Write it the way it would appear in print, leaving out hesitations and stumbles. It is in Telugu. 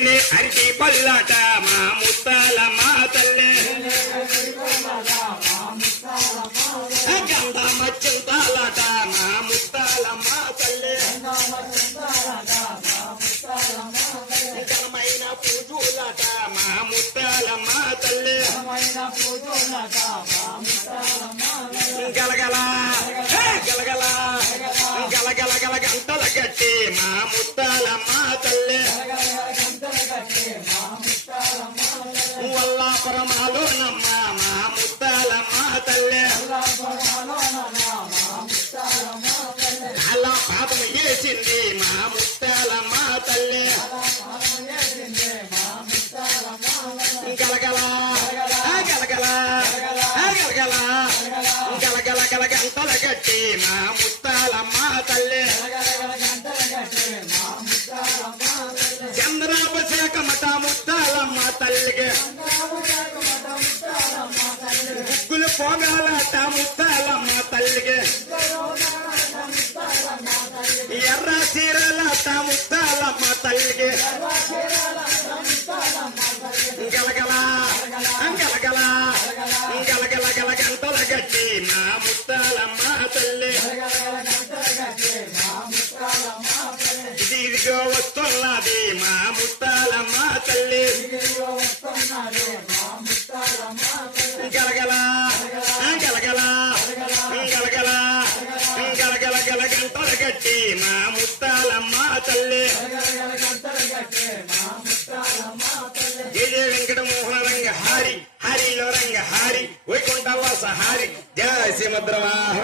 తేనె అరటి పల్లాట మా ముత్తాల మా తల్లే గంధమ చింతాలట మా ముత్తాల మా తల్లే ఘనమైన పూజులట మా ముత్తాల మా తల్లే గలగల గలగల గలగల గల గంటల గట్టి మా ముత్తాల మా తల్లే వల్లాపురమాలో నమ్మ మా ముత్తాల మా తల్లే అలా పాపం వేసింది మా ముత్తాల మా తల్లే గలగల గలగల గలగల గలగల గల గంటల గట్టి మా ముత్తాల మా తల్లే చంద్రాభిషేక మఠ ముత్తాల మా తల్లికి ముగ్గులు పోగాలట ముత్తాల మా తల్లికి ఎర్ర చీరలట ముత్తాల మా తల్లికి గలగల గలగల గలగల గల గంటల గట్టి మా ముత్తాల మా తల్లి ఇదిగో వస్తున్నది మా ముత్తాల మా తల్లి గలగల గలగల గలగల గలగల గల గంటల గట్టి మా ముత్తాల మా తల్లి జయ వెంకటమోహన రంగ హారి హరిలో రంగ హారి వైకుంఠవాస హారి జయ శ్రీమద్రవాహ